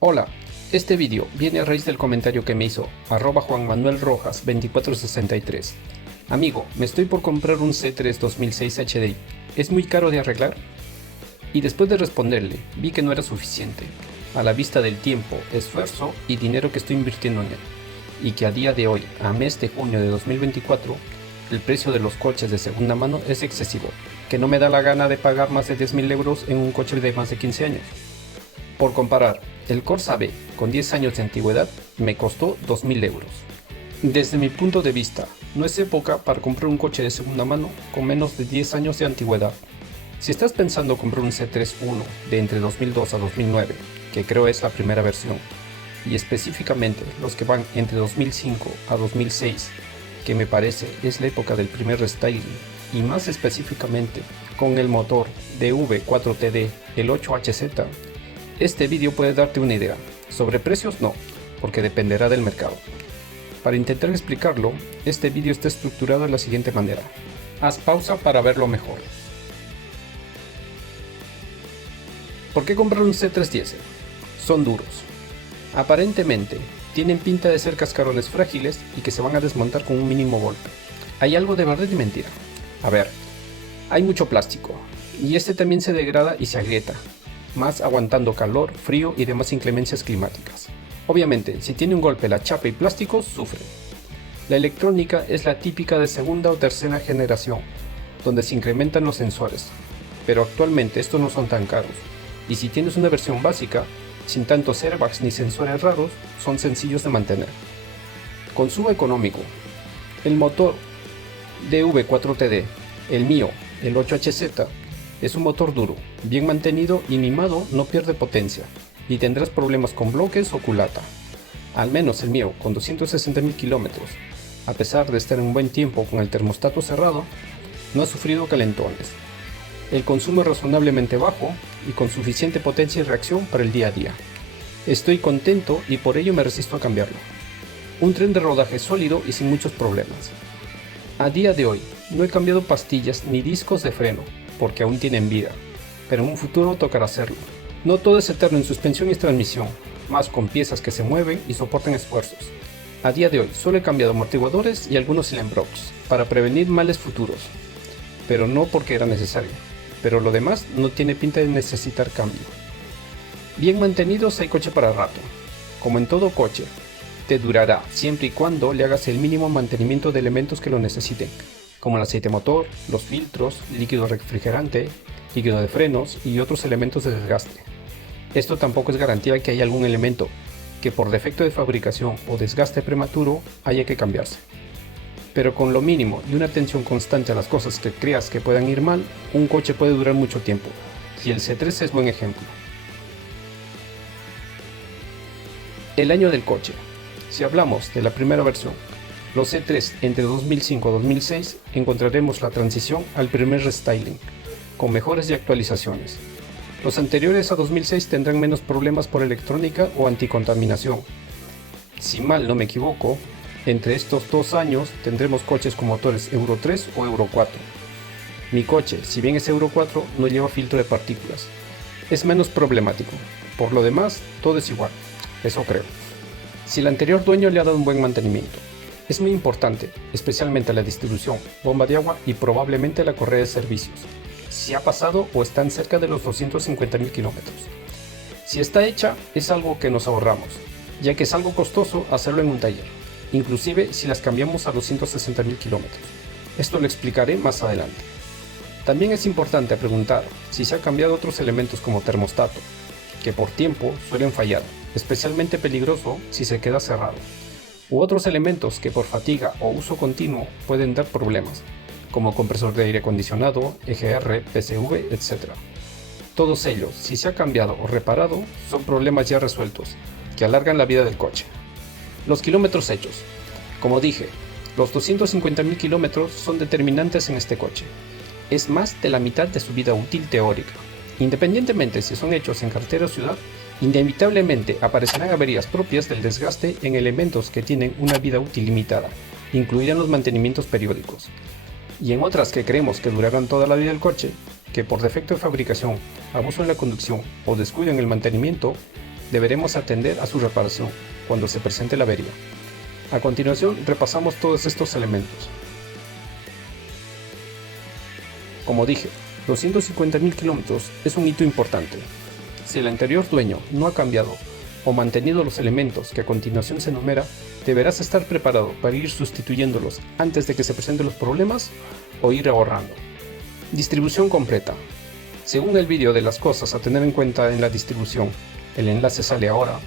Hola, este vídeo viene a raíz del comentario que me hizo @JuanManuelRojas2463. Amigo, me estoy por comprar un C3 2006 HDI. ¿Es muy caro de arreglar? Y después de responderle, vi que no era suficiente, a la vista del tiempo, esfuerzo y dinero que estoy invirtiendo en él, y que a día de hoy, a mes de junio de 2024, el precio de los coches de segunda mano es excesivo, que no me da la gana de pagar más de 10.000 euros en un coche de más de 15 años. Por comparar, el Corsa B con 10 años de antigüedad me costó 2.000 euros. Desde mi punto de vista, no es época para comprar un coche de segunda mano con menos de 10 años de antigüedad. Si estás pensando comprar un C3-1 de entre 2002 a 2009, que creo es la primera versión, y específicamente los que van entre 2005 a 2006, que me parece es la época del primer restyling, y más específicamente con el motor DV4TD, el 8HZ, este vídeo puede darte una idea. Sobre precios no, porque dependerá del mercado. Para intentar explicarlo, este vídeo está estructurado de la siguiente manera. Haz pausa para verlo mejor. ¿Por qué comprar un C3 Diesel? Son duros. Aparentemente, tienen pinta de ser cascarones frágiles y que se van a desmontar con un mínimo golpe. Hay algo de verdad y mentira. A ver, hay mucho plástico, y este también se degrada y se agrieta, más aguantando calor, frío y demás inclemencias climáticas. Obviamente, si tiene un golpe la chapa y plástico, sufren. La electrónica es la típica de segunda o tercera generación, donde se incrementan los sensores, pero actualmente estos no son tan caros, y si tienes una versión básica, sin tantos airbags ni sensores raros, son sencillos de mantener. Consumo económico. El motor DV4TD, el mío, el 8HZ, es un motor duro, bien mantenido y mimado, no pierde potencia, y tendrás problemas con bloques o culata. Al menos el mío, con 260.000 kilómetros, a pesar de estar en un buen tiempo con el termostato cerrado, no ha sufrido calentones. El consumo es razonablemente bajo y con suficiente potencia y reacción para el día a día. Estoy contento y por ello me resisto a cambiarlo. Un tren de rodaje sólido y sin muchos problemas. A día de hoy, no he cambiado pastillas ni discos de freno, porque aún tienen vida, pero en un futuro tocará hacerlo. No todo es eterno en suspensión y transmisión, más con piezas que se mueven y soportan esfuerzos. A día de hoy solo he cambiado amortiguadores y algunos cilinbrocks para prevenir males futuros, pero no porque era necesario. Pero lo demás no tiene pinta de necesitar cambio. Bien mantenidos hay coche para rato. Como en todo coche, te durará siempre y cuando le hagas el mínimo mantenimiento de elementos que lo necesiten, como el aceite motor, los filtros, líquido refrigerante, líquido de frenos y otros elementos de desgaste. Esto tampoco es garantía que haya algún elemento que por defecto de fabricación o desgaste prematuro haya que cambiarse. Pero con lo mínimo y una atención constante a las cosas que creas que puedan ir mal, un coche puede durar mucho tiempo, y el C3 es buen ejemplo. El año del coche. Si hablamos de la primera versión, los C3 entre 2005 y 2006, encontraremos la transición al primer restyling, con mejoras y actualizaciones. Los anteriores a 2006 tendrán menos problemas por electrónica o anticontaminación. Si mal no me equivoco, entre estos 2 años tendremos coches con motores Euro 3 o Euro 4. Mi coche, si bien es Euro 4, no lleva filtro de partículas. Es menos problemático. Por lo demás, todo es igual. Eso creo. Si el anterior dueño le ha dado un buen mantenimiento. Es muy importante, especialmente la distribución, bomba de agua y probablemente la correa de servicios. Si ha pasado o están cerca de los 250.000 kilómetros. Si está hecha, es algo que nos ahorramos, ya que es algo costoso hacerlo en un taller, inclusive si las cambiamos a 260.000 kilómetros. Esto lo explicaré más adelante. También es importante preguntar si se han cambiado otros elementos como termostato, que por tiempo suelen fallar, especialmente peligroso si se queda cerrado, u otros elementos que por fatiga o uso continuo pueden dar problemas, como compresor de aire acondicionado, EGR, PCV, etc. Todos ellos, si se ha cambiado o reparado, son problemas ya resueltos, que alargan la vida del coche. Los kilómetros hechos. Como dije, los 250.000 kilómetros son determinantes en este coche. Es más de la mitad de su vida útil teórica. Independientemente si son hechos en carretera o ciudad, inevitablemente aparecerán averías propias del desgaste en elementos que tienen una vida útil limitada, incluirán los mantenimientos periódicos. Y en otras que creemos que durarán toda la vida del coche, que por defecto de fabricación, abuso en la conducción o descuido en el mantenimiento, deberemos atender a su reparación cuando se presente la avería. A continuación, repasamos todos estos elementos. Como dije, 250.000 kilómetros es un hito importante. Si el anterior dueño no ha cambiado o mantenido los elementos que a continuación se enumera, deberás estar preparado para ir sustituyéndolos antes de que se presenten los problemas o ir ahorrando. Distribución completa. Según el vídeo de las cosas a tener en cuenta en la distribución, el enlace sale ahora,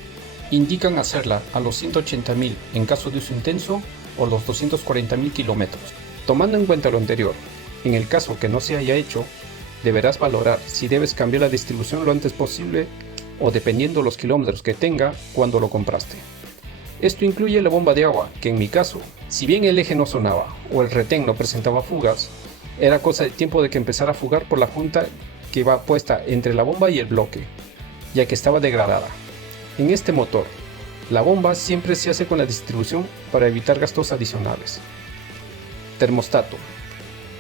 indican hacerla a los 180.000 en caso de uso intenso o los 240.000 kilómetros. Tomando en cuenta lo anterior, en el caso que no se haya hecho, deberás valorar si debes cambiar la distribución lo antes posible o dependiendo los kilómetros que tenga cuando lo compraste. Esto incluye la bomba de agua, que en mi caso, si bien el eje no sonaba o el retén no presentaba fugas, era cosa de tiempo de que empezara a fugar por la junta que va puesta entre la bomba y el bloque, ya que estaba degradada. En este motor, la bomba siempre se hace con la distribución para evitar gastos adicionales. Termostato.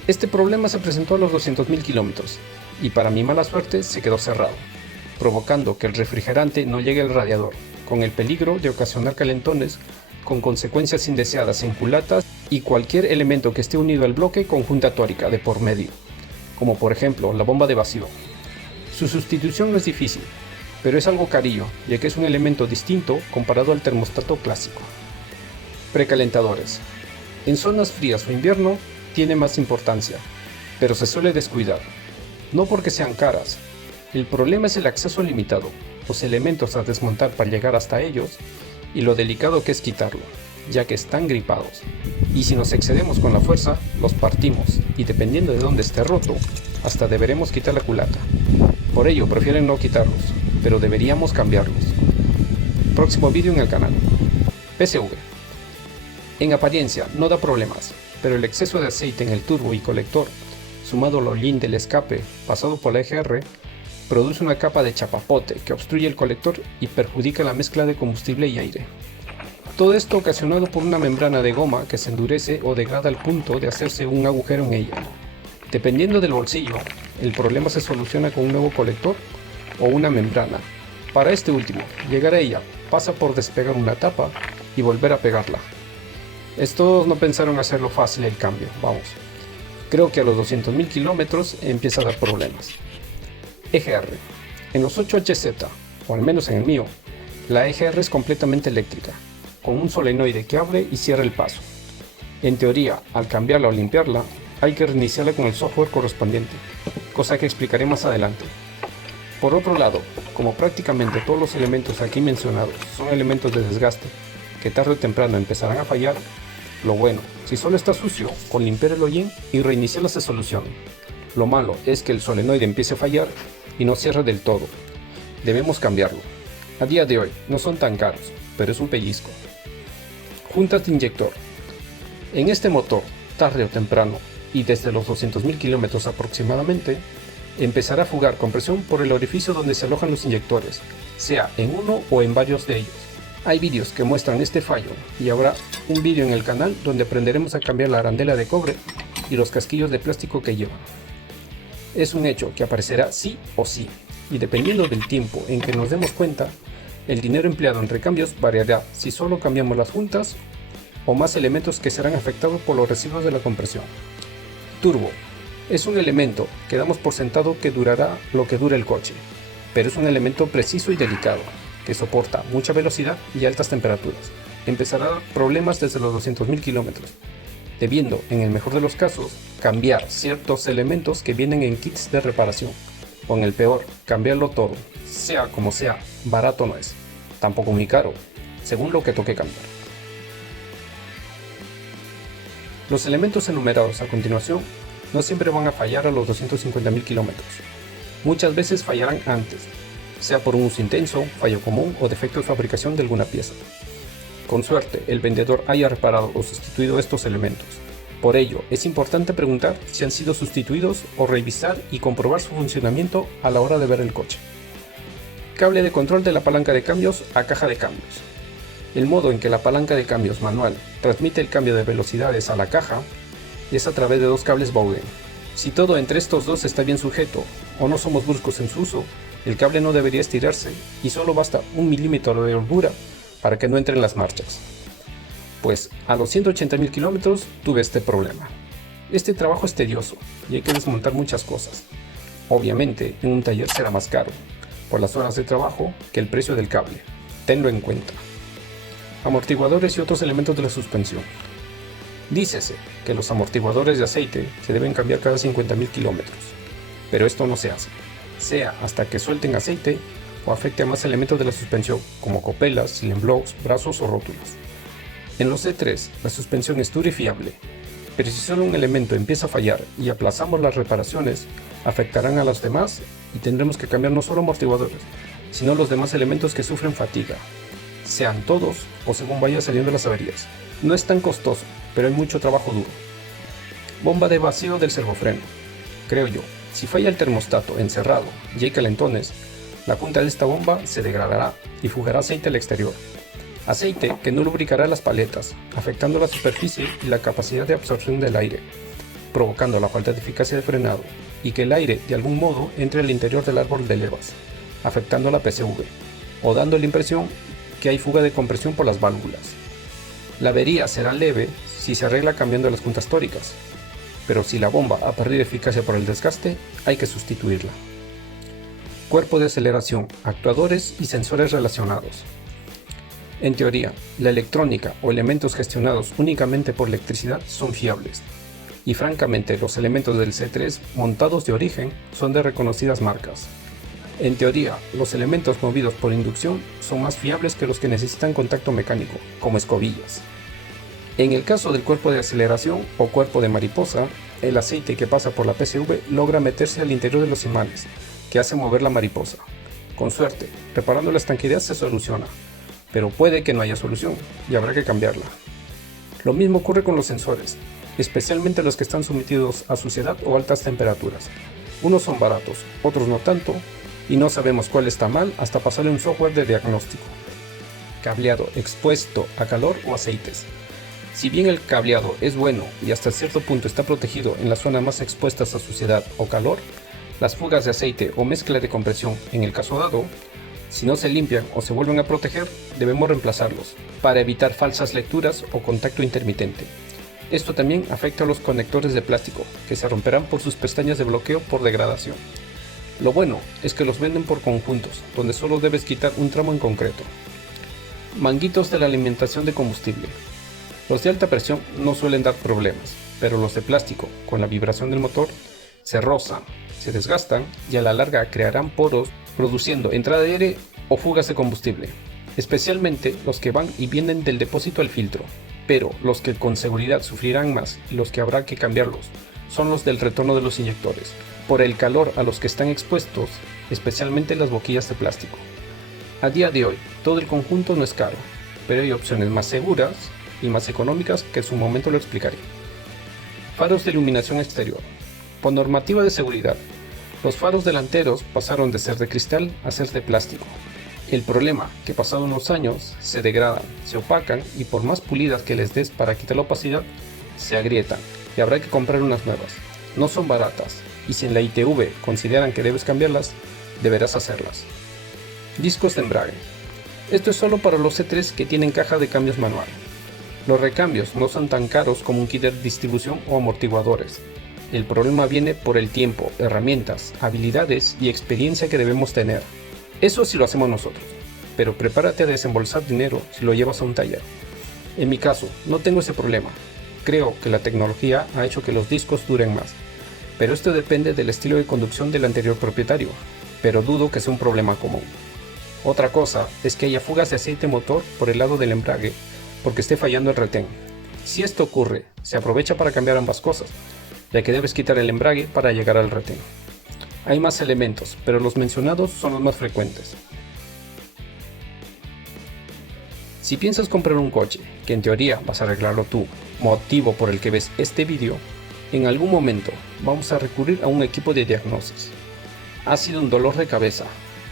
Este problema se presentó a los 200.000 kilómetros y para mi mala suerte se quedó cerrado, provocando que el refrigerante no llegue al radiador, con el peligro de ocasionar calentones con consecuencias indeseadas en culatas y cualquier elemento que esté unido al bloque con junta tórica de por medio, como por ejemplo la bomba de vacío. Su sustitución no es difícil, pero es algo carillo, ya que es un elemento distinto comparado al termostato clásico. Precalentadores. En zonas frías o invierno tiene más importancia, pero se suele descuidar, no porque sean caras. El problema es el acceso limitado, los elementos a desmontar para llegar hasta ellos y lo delicado que es quitarlo, ya que están gripados. Y si nos excedemos con la fuerza, los partimos y dependiendo de dónde esté roto, hasta deberemos quitar la culata. Por ello prefieren no quitarlos, pero deberíamos cambiarlos. Próximo vídeo en el canal. PSV. En apariencia no da problemas, pero el exceso de aceite en el turbo y colector, sumado al hollín del escape pasado por la EGR, produce una capa de chapapote que obstruye el colector y perjudica la mezcla de combustible y aire. Todo esto ocasionado por una membrana de goma que se endurece o degrada al punto de hacerse un agujero en ella. Dependiendo del bolsillo, el problema se soluciona con un nuevo colector o una membrana. Para este último, llegar a ella pasa por despegar una tapa y volver a pegarla. Estos no pensaron hacerlo fácil el cambio, vamos. Creo que a los 200.000 kilómetros empieza a dar problemas. EGR. En los 8HZ, o al menos en el mío, la EGR es completamente eléctrica, con un solenoide que abre y cierra el paso. En teoría, al cambiarla o limpiarla, hay que reiniciarla con el software correspondiente, cosa que explicaré más adelante. Por otro lado, como prácticamente todos los elementos aquí mencionados son elementos de desgaste, que tarde o temprano empezarán a fallar, lo bueno, si solo está sucio, con limpiar el hollín y reiniciarla se soluciona. Lo malo es que el solenoide empiece a fallar y no cierre del todo. Debemos cambiarlo. A día de hoy no son tan caros, pero es un pellizco. Juntas de inyector. En este motor, tarde o temprano, y desde los 200.000 kilómetros aproximadamente, empezará a fugar compresión por el orificio donde se alojan los inyectores, sea en uno o en varios de ellos. Hay vídeos que muestran este fallo y habrá un vídeo en el canal donde aprenderemos a cambiar la arandela de cobre y los casquillos de plástico que lleva. Es un hecho que aparecerá sí o sí, y dependiendo del tiempo en que nos demos cuenta, el dinero empleado en recambios variará si solo cambiamos las juntas o más elementos que serán afectados por los residuos de la compresión. Turbo. Es un elemento que damos por sentado que durará lo que dure el coche, pero es un elemento preciso y delicado, que soporta mucha velocidad y altas temperaturas. Empezará a dar problemas desde los 200.000 kilómetros, debiendo, en el mejor de los casos, cambiar ciertos elementos que vienen en kits de reparación, o en el peor, cambiarlo todo, sea como sea, barato no es, tampoco muy caro, según lo que toque cambiar. Los elementos enumerados a continuación no siempre van a fallar a los 250.000 kilómetros, muchas veces fallarán antes, sea por un uso intenso, fallo común o defecto de fabricación de alguna pieza. Con suerte, el vendedor haya reparado o sustituido estos elementos. Por ello, es importante preguntar si han sido sustituidos o revisar y comprobar su funcionamiento a la hora de ver el coche. Cable de control de la palanca de cambios a caja de cambios. El modo en que la palanca de cambios manual transmite el cambio de velocidades a la caja es a través de dos cables Bowden. Si todo entre estos dos está bien sujeto o no somos bruscos en su uso, El cable no debería estirarse y solo basta 1 milímetro de holgura para que no entren las marchas. Pues a los 180.000 kilómetros tuve este problema. Este trabajo es tedioso y hay que desmontar muchas cosas. Obviamente en un taller será más caro, por las horas de trabajo, que el precio del cable. Tenlo en cuenta. Amortiguadores y otros elementos de la suspensión. Dícese que los amortiguadores de aceite se deben cambiar cada 50.000 kilómetros, pero esto no se hace, sea hasta que suelten aceite o afecte a más elementos de la suspensión, como copelas, cilinblocks, brazos o rótulos. En los C3 la suspensión es dura y fiable, pero si solo un elemento empieza a fallar y aplazamos las reparaciones, afectarán a los demás y tendremos que cambiar no solo amortiguadores, sino los demás elementos que sufren fatiga, sean todos o según vaya saliendo las averías. No es tan costoso, pero hay mucho trabajo duro. Bomba de vacío del servofreno. Creo yo, si falla el termostato encerrado y hay calentones, la punta de esta bomba se degradará y fugará aceite al exterior. Aceite que no lubricará las paletas, afectando la superficie y la capacidad de absorción del aire, provocando la falta de eficacia de frenado y que el aire de algún modo entre al interior del árbol de levas, afectando la PCV, o dando la impresión que hay fuga de compresión por las válvulas. La avería será leve si se arregla cambiando las juntas tóricas, pero si la bomba ha perdido eficacia por el desgaste, hay que sustituirla. Cuerpo de aceleración, actuadores y sensores relacionados. En teoría, la electrónica o elementos gestionados únicamente por electricidad son fiables, y francamente los elementos del C3 montados de origen son de reconocidas marcas. En teoría, los elementos movidos por inducción son más fiables que los que necesitan contacto mecánico, como escobillas. En el caso del cuerpo de aceleración o cuerpo de mariposa, el aceite que pasa por la PCV logra meterse al interior de los imanes, que hacen mover la mariposa. Con suerte, reparando la estanqueidad se soluciona, pero puede que no haya solución y habrá que cambiarla. Lo mismo ocurre con los sensores, especialmente los que están sometidos a suciedad o altas temperaturas. Unos son baratos, otros no tanto, y no sabemos cuál está mal hasta pasarle un software de diagnóstico. Cableado expuesto a calor o aceites. Si bien el cableado es bueno y hasta cierto punto está protegido en las zonas más expuestas a suciedad o calor, las fugas de aceite o mezcla de compresión, en el caso dado, si no se limpian o se vuelven a proteger, debemos reemplazarlos, para evitar falsas lecturas o contacto intermitente. Esto también afecta a los conectores de plástico, que se romperán por sus pestañas de bloqueo por degradación. Lo bueno es que los venden por conjuntos, donde solo debes quitar un tramo en concreto. Manguitos de la alimentación de combustible. Los de alta presión no suelen dar problemas, pero los de plástico, con la vibración del motor, se rozan, se desgastan y a la larga crearán poros, produciendo entrada de aire o fugas de combustible, especialmente los que van y vienen del depósito al filtro. Pero los que con seguridad sufrirán más y los que habrá que cambiarlos son los del retorno de los inyectores, por el calor a los que están expuestos, especialmente las boquillas de plástico. A día de hoy, todo el conjunto no es caro, pero hay opciones más seguras y más económicas que en su momento lo explicaré. Faros de iluminación exterior. Por normativa de seguridad, los faros delanteros pasaron de ser de cristal a ser de plástico. El problema que pasados unos años se degradan, se opacan y por más pulidas que les des para quitar la opacidad, se agrietan y habrá que comprar unas nuevas. No son baratas y si en la ITV consideran que debes cambiarlas, deberás hacerlas. Discos de embrague. Esto es solo para los C3 que tienen caja de cambios manual. Los recambios no son tan caros como un kit de distribución o amortiguadores. El problema viene por el tiempo, herramientas, habilidades y experiencia que debemos tener. Eso sí lo hacemos nosotros, pero prepárate a desembolsar dinero si lo llevas a un taller. En mi caso, no tengo ese problema. Creo que la tecnología ha hecho que los discos duren más, pero esto depende del estilo de conducción del anterior propietario, pero dudo que sea un problema común. Otra cosa es que haya fugas de aceite motor por el lado del embrague porque esté fallando el retén. Si esto ocurre, se aprovecha para cambiar ambas cosas, ya que debes quitar el embrague para llegar al retén. Hay más elementos, pero los mencionados son los más frecuentes. Si piensas comprar un coche, que en teoría vas a arreglarlo tú, motivo por el que ves este vídeo, en algún momento vamos a recurrir a un equipo de diagnosis. Ha sido un dolor de cabeza,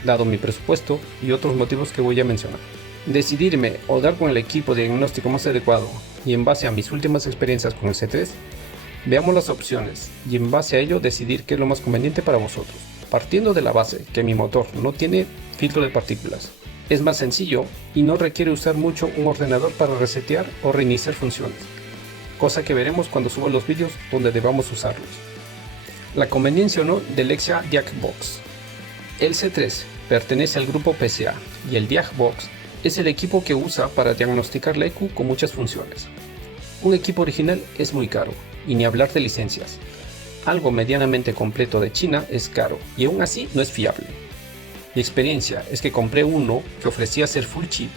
dado mi presupuesto y otros motivos que voy a mencionar. Decidirme o dar con el equipo de diagnóstico más adecuado y en base a mis últimas experiencias con el C3, veamos las opciones y en base a ello decidir qué es lo más conveniente para vosotros. Partiendo de la base que mi motor no tiene filtro de partículas, es más sencillo y no requiere usar mucho un ordenador para resetear o reiniciar funciones, cosa que veremos cuando suba los vídeos donde debamos usarlos. La conveniencia o no del Lexia DiagBox. El C3 pertenece al grupo PSA y el DiagBox es el equipo que usa para diagnosticar la ECU con muchas funciones. Un equipo original es muy caro, y ni hablar de licencias. Algo medianamente completo de China es caro y aún así no es fiable. Mi experiencia es que compré uno que ofrecía ser full chip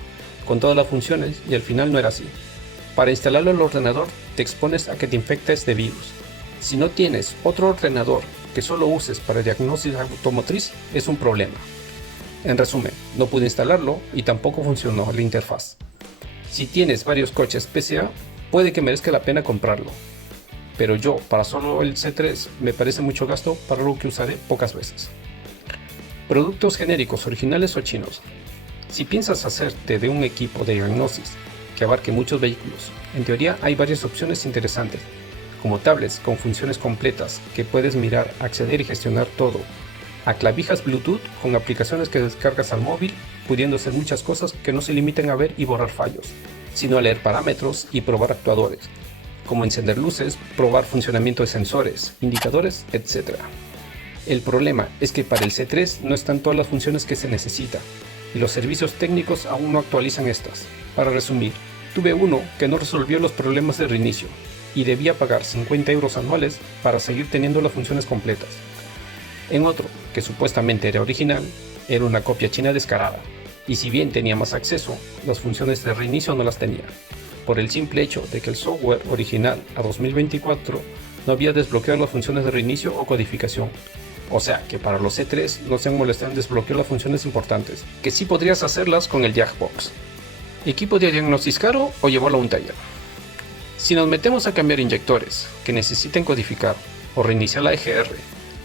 con todas las funciones y al final no era así. Para instalarlo al ordenador te expones a que te infectes de virus. Si no tienes otro ordenador que solo uses para diagnóstico automotriz, es un problema. En resumen, no pude instalarlo y tampoco funcionó la interfaz. Si tienes varios coches PSA, puede que merezca la pena comprarlo. Pero yo, para solo el C3, me parece mucho gasto para algo que usaré pocas veces. Productos genéricos, originales o chinos. Si piensas hacerte de un equipo de diagnosis que abarque muchos vehículos, en teoría hay varias opciones interesantes, como tablets con funciones completas que puedes mirar, acceder y gestionar todo, a clavijas Bluetooth con aplicaciones que descargas al móvil, pudiendo hacer muchas cosas que no se limiten a ver y borrar fallos, sino a leer parámetros y probar actuadores, como encender luces, probar funcionamiento de sensores, indicadores, etc. El problema es que para el C3 no están todas las funciones que se necesita, y los servicios técnicos aún no actualizan estas. Para resumir, tuve uno que no resolvió los problemas de reinicio, y debía pagar 50 € anuales para seguir teniendo las funciones completas. En otro, que supuestamente era original, era una copia china descarada, y si bien tenía más acceso, las funciones de reinicio no las tenía, por el simple hecho de que el software original a 2024 no había desbloqueado las funciones de reinicio o codificación. O sea que para los C3 no se han molestado en desbloquear las funciones importantes, que sí podrías hacerlas con el DiagBox. ¿Equipo de diagnosis caro o llevarlo a un taller? Si nos metemos a cambiar inyectores que necesiten codificar, o reiniciar la EGR,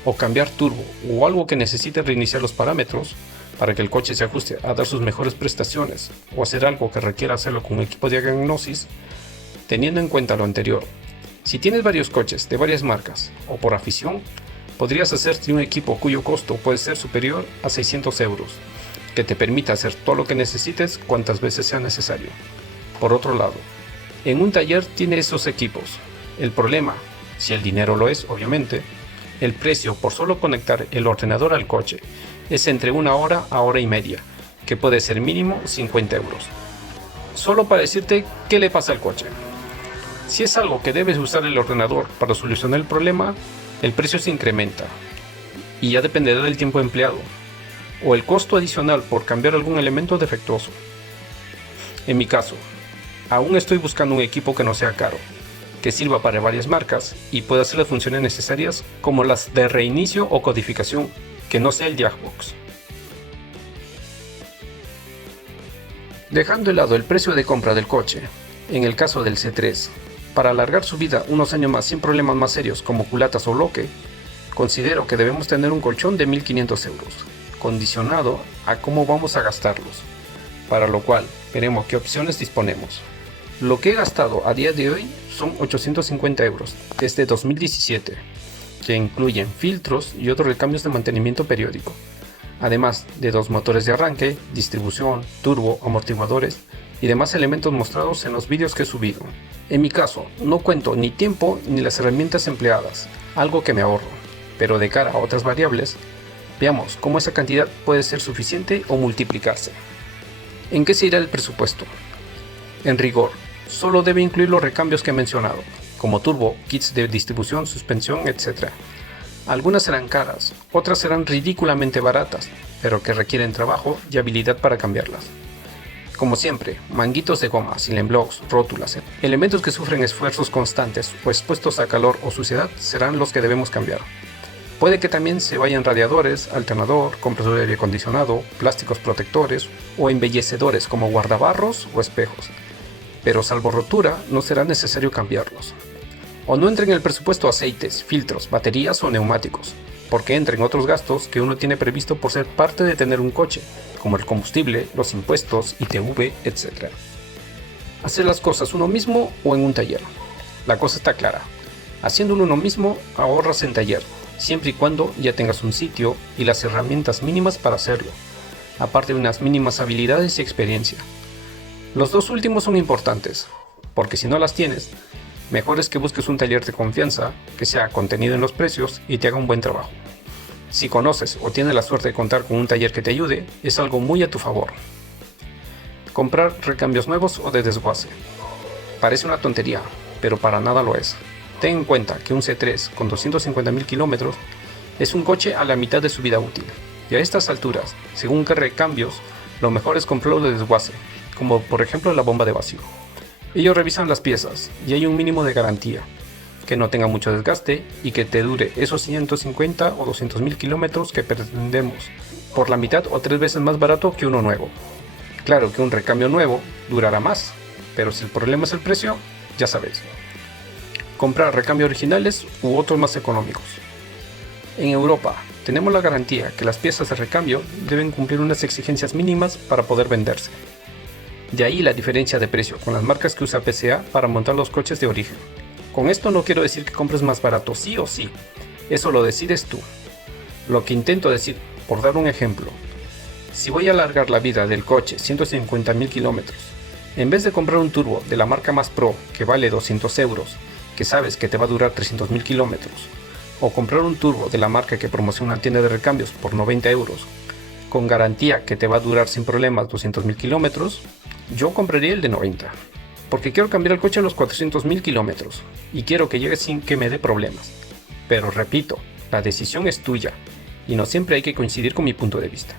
o cambiar turbo, o algo que necesite reiniciar los parámetros para que el coche se ajuste a dar sus mejores prestaciones, o hacer algo que requiera hacerlo con un equipo de diagnosis, teniendo en cuenta lo anterior, si tienes varios coches de varias marcas, o por afición, podrías hacerte un equipo cuyo costo puede ser superior a 600 €, que te permita hacer todo lo que necesites cuantas veces sea necesario. Por otro lado, en un taller tiene esos equipos. El problema, si el dinero lo es, obviamente, el precio por solo conectar el ordenador al coche es entre 1 hora a hora y media, que puede ser mínimo 50 €. Solo para decirte qué le pasa al coche. Si es algo que debes usar el ordenador para solucionar el problema, el precio se incrementa y ya dependerá del tiempo empleado o el costo adicional por cambiar algún elemento defectuoso. En mi caso, aún estoy buscando un equipo que no sea caro, que sirva para varias marcas y pueda hacer las funciones necesarias como las de reinicio o codificación, que no sea el DiagBox. Dejando de lado el precio de compra del coche, en el caso del C3, para alargar su vida unos años más sin problemas más serios como culatas o bloque, considero que debemos tener un colchón de 1.500 €, condicionado a cómo vamos a gastarlos, para lo cual veremos qué opciones disponemos. Lo que he gastado a día de hoy son 850 € desde 2017, que incluyen filtros y otros recambios de mantenimiento periódico, además de 2 motores de arranque, distribución, turbo, amortiguadores y demás elementos mostrados en los vídeos que he subido. En mi caso, no cuento ni tiempo ni las herramientas empleadas, algo que me ahorro, pero de cara a otras variables, veamos cómo esa cantidad puede ser suficiente o multiplicarse. ¿En qué se irá el presupuesto? En rigor, solo debe incluir los recambios que he mencionado, como turbo, kits de distribución, suspensión, etc. Algunas serán caras, otras serán ridículamente baratas, pero que requieren trabajo y habilidad para cambiarlas. Como siempre, manguitos de goma, silent-blocks, rótulas, elementos que sufren esfuerzos constantes o expuestos a calor o suciedad serán los que debemos cambiar. Puede que también se vayan radiadores, alternador, compresor de aire acondicionado, plásticos protectores o embellecedores como guardabarros o espejos, pero salvo rotura no será necesario cambiarlos. O no entren en el presupuesto aceites, filtros, baterías o neumáticos, porque entren otros gastos que uno tiene previsto por ser parte de tener un coche, como el combustible, los impuestos, ITV, etc. Hacer las cosas uno mismo o en un taller. La cosa está clara. Haciéndolo uno mismo ahorras en taller, siempre y cuando ya tengas un sitio y las herramientas mínimas para hacerlo, aparte de unas mínimas habilidades y experiencia. Los dos últimos son importantes, porque si no las tienes, mejor es que busques un taller de confianza que sea contenido en los precios y te haga un buen trabajo. Si conoces o tienes la suerte de contar con un taller que te ayude, es algo muy a tu favor. Comprar recambios nuevos o de desguace. Parece una tontería, pero para nada lo es. Ten en cuenta que un C3 con 250.000 kilómetros es un coche a la mitad de su vida útil, y a estas alturas, según qué recambios, lo mejor es comprarlo de desguace, como por ejemplo la bomba de vacío. Ellos revisan las piezas y hay un mínimo de garantía, que no tenga mucho desgaste y que te dure esos 150 o 200.000 kilómetros que pretendemos, por la mitad o 3 veces más barato que uno nuevo. Claro que un recambio nuevo durará más, pero si el problema es el precio, ya sabes. Comprar recambios originales u otros más económicos. En Europa, tenemos la garantía que las piezas de recambio deben cumplir unas exigencias mínimas para poder venderse. De ahí la diferencia de precio con las marcas que usa PSA para montar los coches de origen. Con esto no quiero decir que compres más barato sí o sí, eso lo decides tú. Lo que intento decir, por dar un ejemplo, si voy a alargar la vida del coche 150.000 kilómetros, en vez de comprar un turbo de la marca más pro que vale 200 euros, que sabes que te va a durar 300.000 kilómetros, o comprar un turbo de la marca que promociona una tienda de recambios por 90 euros, con garantía que te va a durar sin problemas 200.000 kilómetros, yo compraría el de 90, porque quiero cambiar el coche a los 400.000 kilómetros, y quiero que llegue sin que me dé problemas. Pero repito, la decisión es tuya, y no siempre hay que coincidir con mi punto de vista.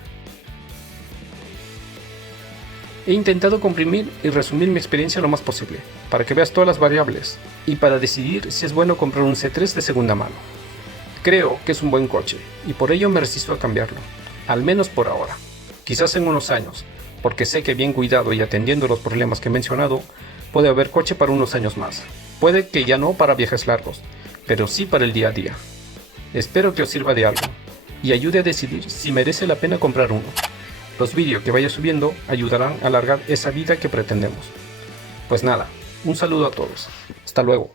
He intentado comprimir y resumir mi experiencia lo más posible, para que veas todas las variables, y para decidir si es bueno comprar un C3 de segunda mano. Creo que es un buen coche, y por ello me resisto a cambiarlo, al menos por ahora. Quizás en unos años, porque sé que bien cuidado y atendiendo los problemas que he mencionado, puede haber coche para unos años más. Puede que ya no para viajes largos, pero sí para el día a día. Espero que os sirva de algo, y ayude a decidir si merece la pena comprar uno. Los vídeos que vaya subiendo ayudarán a alargar esa vida que pretendemos. Pues nada, un saludo a todos. Hasta luego.